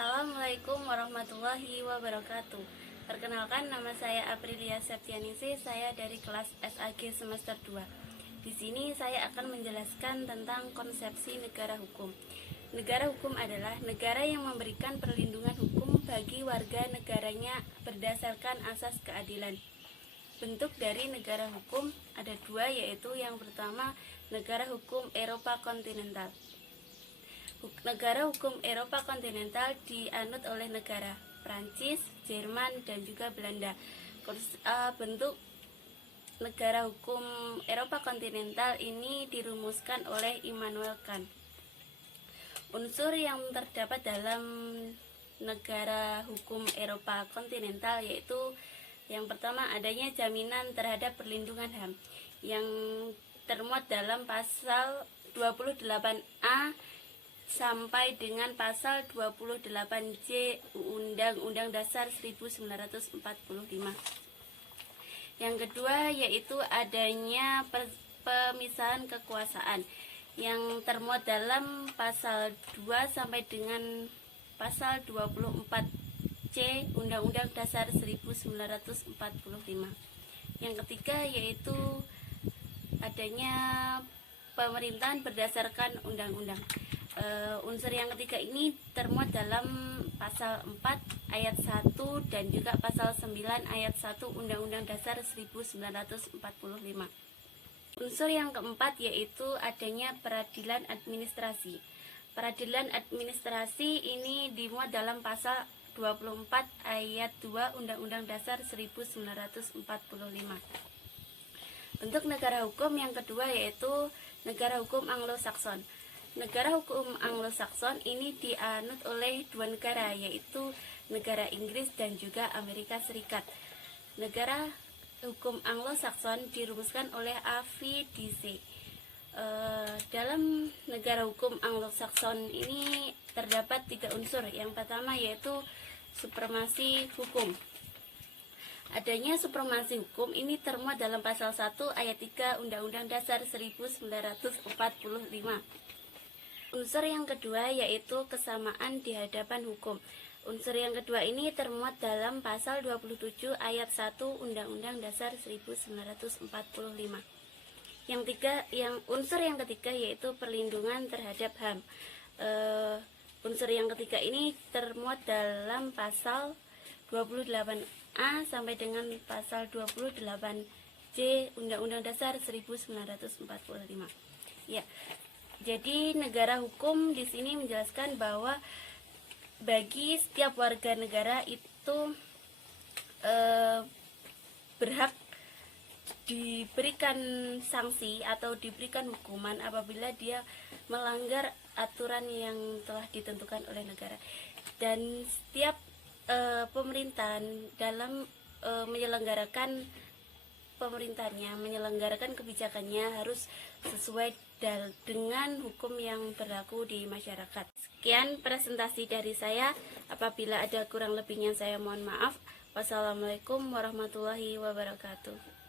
Assalamualaikum warahmatullahi wabarakatuh. Perkenalkan, nama saya Aprilia Septianisi, saya dari kelas SAG semester 2. Di sini saya akan menjelaskan tentang konsepsi negara hukum. Negara hukum adalah negara yang memberikan perlindungan hukum bagi warga negaranya berdasarkan asas keadilan. Bentuk dari negara hukum ada dua, yaitu yang pertama negara hukum Eropa kontinental. Negara hukum Eropa kontinental dianut oleh negara Prancis, Jerman, dan juga Belanda. Bentuk negara hukum Eropa kontinental ini dirumuskan oleh Immanuel Kant. Unsur yang terdapat dalam negara hukum Eropa kontinental yaitu yang pertama adanya jaminan terhadap perlindungan HAM yang termuat dalam pasal 28A sampai dengan pasal 28J Undang-Undang Dasar 1945. Yang kedua yaitu adanya pemisahan kekuasaan yang termuat dalam pasal 2 sampai dengan pasal 24C Undang-Undang Dasar 1945. Yang ketiga yaitu adanya pemerintahan berdasarkan undang-undang. Unsur yang ketiga ini termuat dalam pasal 4 ayat 1 dan juga pasal 9 ayat 1 Undang-Undang Dasar 1945. Unsur yang keempat yaitu adanya peradilan administrasi. Peradilan administrasi ini dimuat dalam pasal 24 ayat 2 Undang-Undang Dasar 1945. Bentuk negara hukum yang kedua yaitu negara hukum Anglo-Saxon. Negara hukum Anglo-Saxon ini dianut oleh dua negara, yaitu negara Inggris dan juga Amerika Serikat. Negara hukum Anglo-Saxon dirumuskan oleh A.V.D.C. Dalam negara hukum Anglo-Saxon ini terdapat tiga unsur. Yang pertama yaitu supremasi hukum. Adanya supremasi hukum ini termuat dalam pasal 1 ayat 3 Undang-Undang Dasar 1945. Unsur yang kedua yaitu kesamaan di hadapan hukum. Unsur yang kedua ini termuat dalam pasal 27 ayat 1 Undang-Undang Dasar 1945. Unsur yang ketiga yaitu perlindungan terhadap HAM. Unsur yang ketiga ini termuat dalam pasal 28A sampai dengan pasal 28J Undang-Undang Dasar 1945. Ya. Jadi negara hukum di sini menjelaskan bahwa bagi setiap warga negara itu berhak diberikan sanksi atau diberikan hukuman apabila dia melanggar aturan yang telah ditentukan oleh negara. Dan setiap pemerintahan dalam menyelenggarakan kebijakannya harus sesuai dengan hukum yang berlaku di masyarakat. Sekian presentasi dari saya. Apabila ada kurang lebihnya saya mohon maaf. Wassalamualaikum warahmatullahi wabarakatuh.